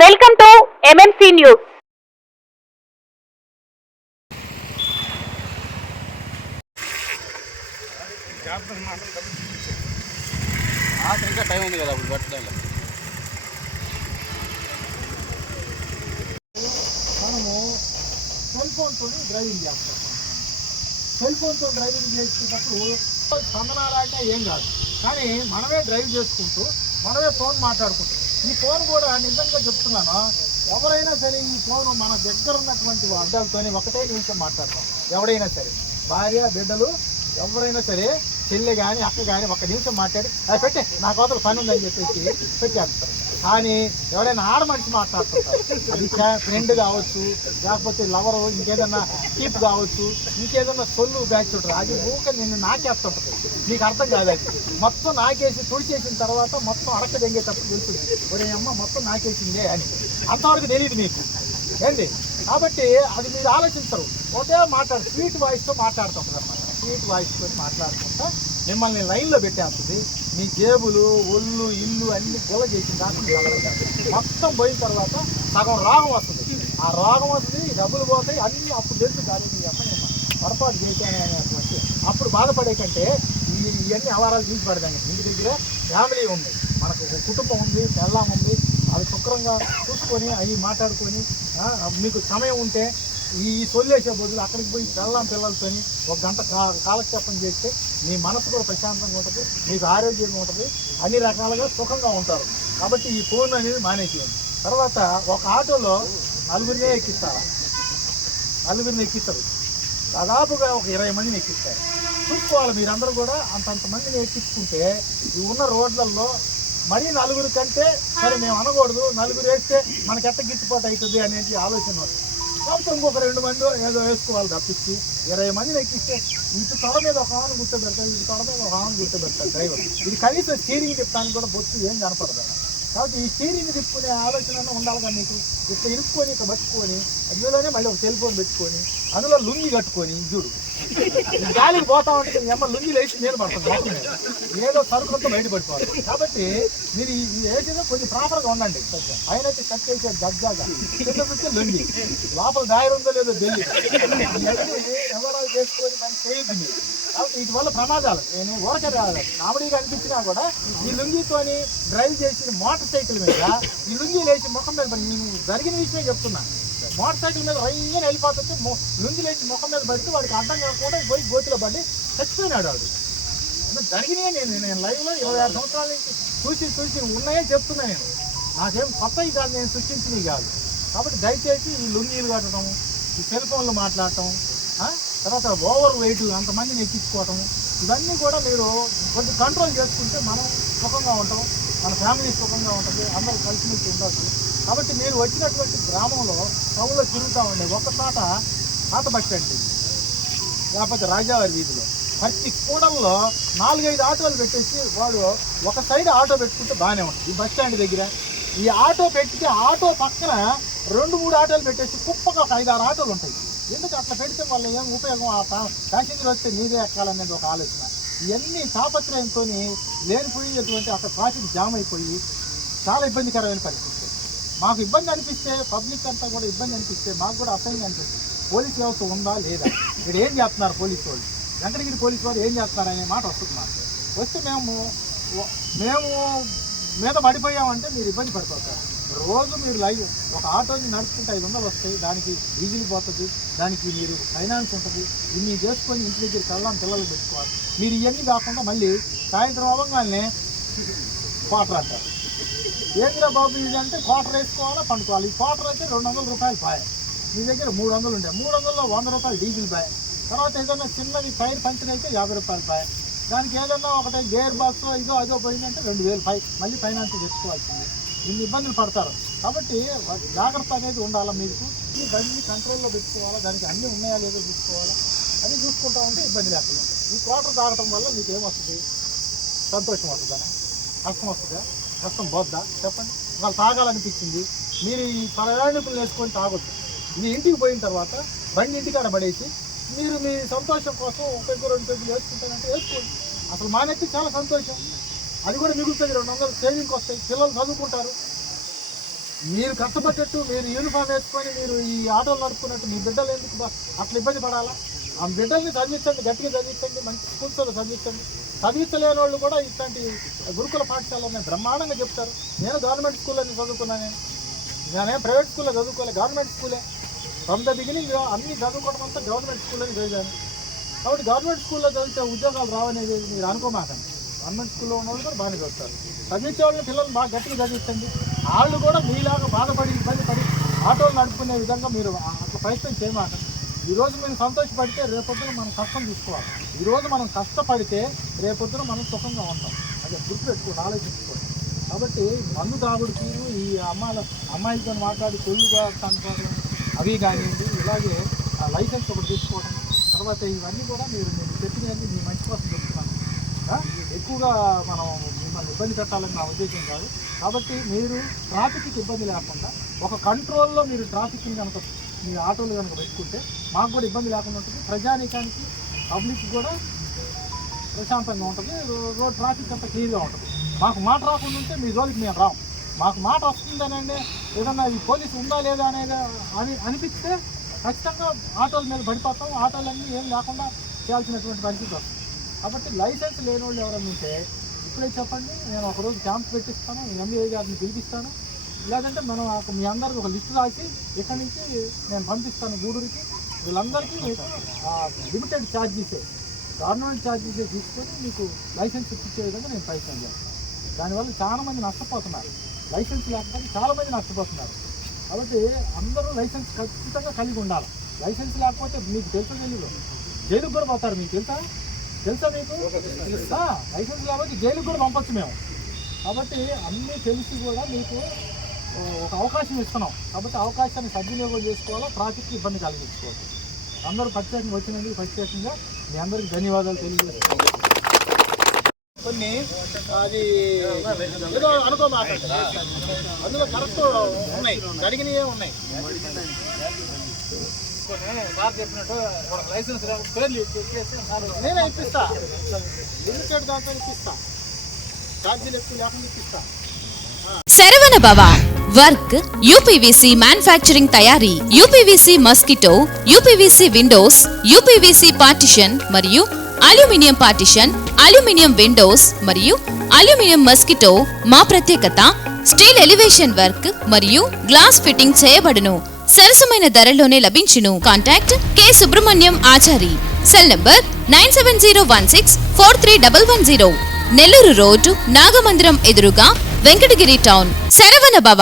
Welcome to MMC news. ఇంకా time ఉంది కదా అప్పుడు పట్టడం. మనము సెల్ ఫోన్తో డ్రైవింగ్ చేస్తాం. సెల్ ఫోన్తో డ్రైవింగ్ చేసేటప్పుడు స్పందనాలంటే ఏం కాదు, కానీ మనమే డ్రైవ్ చేసుకుంటూ మనమే ఫోన్ మాట్లాడుకుంటాం. ఈ ఫోన్ కూడా నిజంగా చెప్తున్నాను, ఎవరైనా సరే ఈ ఫోన్ మన దగ్గర ఉన్నటువంటి అడ్డాలతోనే ఒకటే నిమిషం మాట్లాడతాం. ఎవడైనా సరే, భార్య బిడ్డలు ఎవరైనా సరే, చెల్లె కానీ అక్క కానీ ఒక నిమిషం మాట్లాడి అది పెట్టే నా కోతలు పని ఉందని చెప్పేసి పెట్టేస్తారు. కానీ ఎవరైనా ఆడ మనిషి మాట్లాడుతుంటారు, అది ఫ్రెండ్ కావచ్చు, లేకపోతే లవరు, ఇంకేదన్నా కీప్ కావచ్చు, ఇంకేదన్నా సొల్లు బ్యాచ్ ఉంటారు, అది ఊక నిన్ను నాకేస్తుంటుంది. నీకు అర్థం కాదు. అది మొత్తం నాకేసి తుడిచేసిన తర్వాత మొత్తం అడక దెంగేటప్పుడు తెలుస్తుంది, ఒరే అమ్మ మొత్తం నాకేసిందే అని. అంతవరకు తెలియదు మీకు ఏంటి. కాబట్టి అది మీరు ఆలోచించరు, ఒకే స్వీట్ వాయిస్తో మాట్లాడుతుంటారు అన్నమాట. స్వీట్ వాయిస్తో మాట్లాడుకుంటా మిమ్మల్ని లైన్లో పెట్టేస్తుంది. మీ జేబులు, ఒళ్ళు, ఇల్లు అన్ని గొల్ల చేసిన దాకా మొత్తం పోయిన తర్వాత సగం రోగం వస్తుంది. ఆ రోగం వస్తుంది, డబ్బులు పోతాయి, అన్నీ అప్పుడు తెలుసు కాదు మీ అమ్మ నేను పొరపాటు చేశాను అనేటువంటి. అప్పుడు బాధపడే కంటే ఇవన్నీ అవారాలు తీసి పడదాన్ని. ఇంటి దగ్గర ఫ్యామిలీ ఉంది, మనకు కుటుంబం ఉంది, పెళ్ళాం ఉంది, అది శుభ్రంగా చూసుకొని అవి మాట్లాడుకొని మీకు సమయం ఉంటే ఈ సొల్లేసే బదులు అక్కడికి పోయి పెళ్ళాం పిల్లలతో ఒక గంట కాలక్షేపం చేస్తే మీ మనసు కూడా ప్రశాంతంగా ఉంటుంది, మీకు ఆరోగ్యంగా ఉంటుంది, అన్ని రకాలుగా సుఖంగా ఉంటారు. కాబట్టి ఈ ఫోన్ అనేది మానేసేయండి. తర్వాత ఒక ఆటోలో నలుగురినే ఎక్కిస్తారు, దాదాపుగా ఒక 20 మందిని ఎక్కిస్తారు. చూసుకోవాలి మీరందరూ కూడా. అంతంతమందిని ఎక్కించుకుంటే ఈ ఉన్న రోడ్లలో మరీ నలుగురి కంటే సరే మేము అనకూడదు, నలుగురు వేస్తే మనకి ఎట్ట గిట్టుబాటు అవుతుంది అనేది ఆలోచన వస్తుంది. కాబట్టి ఇంకొక 2 మంది ఏదో వేసుకోవాలి తప్పించి 20 మందిని ఎక్కిస్తే ఇటు తొడ మీద ఒక ఆమెను గుర్తుపెడతారు, ఇటు తొడ మీద ఒక ఆమెను గుర్తుపెడతారు డ్రైవర్. ఇది కనీసం స్టీరింగ్ తిప్పడానికి కూడా బొత్తు ఏం కనపడదు. కాబట్టి ఈ స్టీరింగ్ తిప్పుకునే ఆలోచన ఉండాలిగా మీకు. ఇట్లా ఇరుక్కొని ఇట్లా పట్టుకొని అందులోనే మళ్ళీ ఒక సెల్ ఫోన్ పెట్టుకొని అందులో లుంగి కట్టుకొని చూడు గాలికి పోతా ఉంటే ఎమ్మ లుంగి లేచి నేను పడుతుంది, ఏదో సరుకులతో బయటపడిపోవాలి. కాబట్టి మీరు వేసేదో కొంచెం ప్రాపర్గా ఉండండి. ఆయన అయితే కట్ చేసే దర్జాగా కింద చూస్తే లుంగి, లోపల దారి ఉందో లేదో తెలియదు, ఇవన్నీ ఎవరాలు చేసుకొని మనం చేయొద్దు మీరు. కాబట్టి వీటి వల్ల ప్రమాదాలు. నేను ఊరకే కామెడీగా అనిపించినా కూడా ఈ లుంగితోని డ్రైవ్ చేసిన మోటార్ సైకిల్ మీద ఈ లుంగి లేచి ముఖం మీద పడి, నేను జరిగిన విషయమే చెప్తున్నా. మోటార్ సైకిల్ మీద రయ్యని వెళ్ళిపోతుంటే లుంగి లేచి ముఖం మీద పడితే వాడికి అర్థం కాకుండా పోయి గోతిలో పడి చచ్చిపోయినాడు వాడు. జరిగినాయే. నేను లైవ్లో 26 సంవత్సరాల నుంచి చూసి ఉన్నాయే చెప్తున్నా. నేను నాకేం కొత్తవి కాదు, నేను సృష్టించినవి కాదు. కాబట్టి దయచేసి ఈ లుంగీలు కట్టడం, ఈ సెల్ ఫోన్లు మాట్లాడటం, తర్వాత ఓవర్ వెయిట్ అంతమందిని ఎక్కించుకోవటం, ఇవన్నీ కూడా మీరు కొంచెం కంట్రోల్ చేసుకుంటే మనం సుఖంగా ఉంటాం, మన ఫ్యామిలీ సుఖంగా ఉంటుంది, అందరూ కలిసిమెలిసి ఉండవచ్చు. కాబట్టి మీరు వచ్చినటువంటి గ్రామంలో టౌన్లో తిరుగుతూ ఉండే ఒక్కసాట పాత బస్ స్టాండ్ లేకపోతే రాజావారి వీధిలో ప్రతి కూడల్లో 4-5 ఆటోలు పెట్టేసి వాడు ఒక సైడ్ ఆటో పెట్టుకుంటే బాగానే ఉంటుంది. ఈ బస్ స్టాండ్ దగ్గర ఈ ఆటో పెట్టి ఆటో పక్కన 2-3 ఆటోలు పెట్టేసి కుప్పగా ఒక 5-6 ఆటోలు ఉంటాయి. ఎందుకు అట్లా పెడితే వల్ల ఏం ఉపయోగం? ఆ ప్యాసింజర్ వస్తే మీదే ఎక్కాలనేది ఒక ఆలోచన. ఇవన్నీ తాపత్రయంతో లేనిపోయేటువంటి అక్కడ ట్రాఫిక్ జామ్ అయిపోయి చాలా ఇబ్బందికరమైన పరిస్థితి. మాకు ఇబ్బంది అనిపిస్తే, పబ్లిక్ అంతా కూడా ఇబ్బంది అనిపిస్తే, మాకు కూడా అసహ్యంగా అనిపిస్తుంది. పోలీస్ వ్యవస్థ ఉందా లేదా, ఇక్కడ ఏం చేస్తున్నారు పోలీసు వాళ్ళు, వెంకటగిరి పోలీసు వాళ్ళు ఏం చేస్తున్నారనే మాట వస్తుంది మాకు. వస్తే మేము మీద పడిపోయామంటే మీరు ఇబ్బంది పడిపోతారు. రోజు మీరు లైవ్ ఒక ఆటోని నడుపుకుంటే 500 వస్తాయి, దానికి డీజిల్ పోతుంది, దానికి మీరు ఫైనాన్స్ ఉంటుంది, ఇన్ని చేసుకొని ఇంటి దగ్గర కళ్ళం పిల్లలు పెట్టుకోవాలి. మీరు ఇవన్నీ కాకుండా మళ్ళీ సాయంత్రం అవ్వగానే క్వార్టర్ అంటారు. ఏంద్రా బాబు ఇది అంటే క్వార్టర్ వేసుకోవాలా, పండుకోవాలి. ఈ క్వార్టర్ అయితే 200 రూపాయలు పాయ, మీ దగ్గర 300 ఉండే, 300లో 100 రూపాయలు డీజిల్ పాయ. తర్వాత ఏదైనా చిన్నది టైర్ పంచర్ అయితే 50 రూపాయలు పాయ. దానికి ఏదన్నా ఒకటే గేర్ బాక్స్ అదో పోయిందంటే 2000 పాయ, మళ్ళీ ఫైనాన్స్ తెచ్చుకోవాల్సింది. ఇన్ని ఇబ్బందులు పడతారు. కాబట్టి జాగ్రత్త అనేది ఉండాలా. మీకు ఈ బండిని కంట్రోల్లో పెట్టుకోవాలా, దానికి అన్నీ ఉన్నాయా లేదో చూసుకోవాలా, అన్నీ చూసుకుంటా ఉంటే ఇబ్బంది లేకుండా ఉంటుంది. ఈ క్వార్టర్ తాగటం వల్ల మీకు ఏమొస్తుంది? సంతోషం వస్తుందా, కష్టం వస్తుందా? కష్టం పోద్దా చెప్పండి. వాళ్ళు తాగాలనిపించింది, మీరు ఈ ప్రయాణికులు వేసుకొని తాగొద్దు. మీ ఇంటికి పోయిన తర్వాత బండి ఇంటికాడ పడేసి మీరు మీ సంతోషం కోసం 1 పెగ్గు 2 పెగ్గులు వేసుకుంటారంటే వేసుకోండి. అసలు మానేస్తే చాలా సంతోషం. అది కూడా మిగులుతుంది, 200 సేవింగ్కి వస్తాయి, పిల్లలు చదువుకుంటారు. మీరు కష్టపడ్డట్టు మీరు యూనిఫామ్ వేసుకొని మీరు ఈ ఆటోలు నడుపుకున్నట్టు మీ బిడ్డలు ఎందుకు అట్లా ఇబ్బంది పడాలా? ఆ బిడ్డల్ని చదివించండి, గట్టిగా చదివించండి, మంచి స్కూల్స్లో చదివించండి. చదివించలేని వాళ్ళు కూడా ఇట్లాంటి గురుకుల పాఠశాలనే బ్రహ్మాండంగా చెప్తారు. నేను గవర్నమెంట్ స్కూల్లో చదువుకున్నాను, నేనేం ప్రైవేట్ స్కూల్లో చదువుకోలే, గవర్నమెంట్ స్కూలే. ఫ్రమ్ ద బిగినింగ్ అన్ని చదువుకోవడం అంతా గవర్నమెంట్ స్కూల్లోనే చదివాను. కాబట్టి గవర్నమెంట్ స్కూల్లో చదివితే ఉద్యోగాలు రావనేది మీరు అనుకోమాకండి. గవర్నమెంట్ స్కూల్లో ఉన్న వాళ్ళు కూడా బాగానే చదువుతారు. చదివించే వాళ్ళని పిల్లలు బాగా గట్టిగా చదివించండి. వాళ్ళు కూడా మీలాగా బాధపడి ఇబ్బంది పడి ఆటోలు నడుపుకునే విధంగా మీరు అట్లా ప్రయత్నం చేయమాకండి. ఈరోజు మీరు సంతోషపడితే రేపొద్దున మనం కష్టం తీసుకోవాలి. ఈరోజు మనం కష్టపడితే రేపొద్దున మనం సుఖంగా ఉంటాం. అదే గుర్తుపెట్టుకోండి, ఆలోచించుకోండి. కాబట్టి మందు తాగుడికి ఈ అమ్మాయిలతో మాట్లాడి తొలుగా కనుకోవడం అవి కానివ్వండి, ఇలాగే లైసెన్స్ ఒకటి తీసుకోవడం, తర్వాత ఇవన్నీ కూడా మీరు చెప్పినవన్నీ మీ మంచి కోసం చెప్తున్నాను. ఎక్కువగా మనం మిమ్మల్ని ఇబ్బంది పెట్టాలని నా ఉద్దేశం కాదు. కాబట్టి మీరు ట్రాఫిక్కి ఇబ్బంది లేకుండా ఒక కంట్రోల్లో మీరు ట్రాఫిక్ని కనుక మీ ఆటోలు కనుక పెట్టుకుంటే మాకు కూడా ఇబ్బంది లేకుండా ఉంటుంది, ప్రజానీకానికి పబ్లిక్ కూడా ప్రశాంతంగా ఉంటుంది, రోడ్ ట్రాఫిక్ అంతా క్లియర్గా ఉంటుంది. మాకు మాట రాకుండా ఉంటే మీ జోలికి మేము రాము. మాకు మాట వస్తుందనండి, ఏదన్నా ఈ పోలీసు ఉందా లేదా అనేది అనిపిస్తే ఖచ్చితంగా ఆటోల మీద పడిపోతాం. ఆటోలన్నీ ఏం లేకుండా చేయాల్సినటువంటి పరిస్థితి వస్తుంది. కాబట్టి లైసెన్స్ లేని వాళ్ళు ఎవరైనా ఉంటే ఇప్పుడే చెప్పండి, నేను ఒకరోజు క్యాంప్ పెట్టిస్తాను, ఎంబీఏ గారిని పిలిపిస్తాను. లేదంటే మనం మీ అందరికి ఒక లిస్టు రాసి ఇక్కడి నుంచి నేను పంపిస్తాను గూడూరుకి. వీళ్ళందరికీ లిమిటెడ్ ఛార్జెసే, గవర్నమెంట్ ఛార్జెసే తీసుకొని మీకు లైసెన్స్ ఇప్పించే విధంగా నేను ప్రయత్నం చేస్తాను. దానివల్ల చాలామంది నష్టపోతున్నారు, లైసెన్స్ లేకపోతే చాలామంది నష్టపోతున్నారు. కాబట్టి అందరూ లైసెన్స్ ఖచ్చితంగా కలిగి ఉండాలి. లైసెన్స్ లేకపోతే మీకు తెలుసా తెలీదు, జైలుకు కూడా పోతారు. మీకు తెలుసా మీకు లైసెన్స్ లేకపోతే జైలుకు కూడా పంపచ్చు మేము. కాబట్టి అన్నీ తెలిసి కూడా మీకు ఒక అవకాశం ఇస్తున్నాం. కాబట్టి అవకాశాన్ని సద్వినియోగం చేసుకోవాలా, ట్రాఫిక్కి ఇబ్బంది కలిగించుకోవాలి. అందరూ ప్రత్యేకంగా వచ్చినందుకు ప్రత్యేకంగా మీ అందరికీ ధన్యవాదాలు తెలియజేస్తున్నాం. కొన్ని అది ఏదో అనుకోమాకండి, అందులో కరెక్ట్ ఉన్నాయి, అడిగినవే ఉన్నాయి. సార్ చెప్పినట్టు లైసెన్స్ పేర్లు ఇచ్చేసి నేనే ఇప్పిస్తా, లిమిటెడ్ దాంట్లో ఇప్పిస్తా, ఛార్జీలు ఎక్కువ లేకుండా ఇప్పిస్తా. శరవణ భవ వర్క్ యూపీవీసీ మ్యానుఫ్యాక్చరింగ్ తయారీ, UPVC mosquito, UPVC Windows, UPVC partition మరియు అల్యూమినియం పార్టిషన్, అల్యూమినియం విండోస్ మరియు అల్యూమినియం మస్కిటో. మా ప్రత్యేకత స్టీల్ ఎలివేషన్ వర్క్ మరియు గ్లాస్ ఫిట్టింగ్ చేయబడును. సరసమైన ధరలోనే లభించును. Contact K Subrahmanyam Achari. Cell number 9701643110. Nellore road, Nagamandiram ఎదురుగా, వెంకటగిరి టౌన్. శరవణ భవ.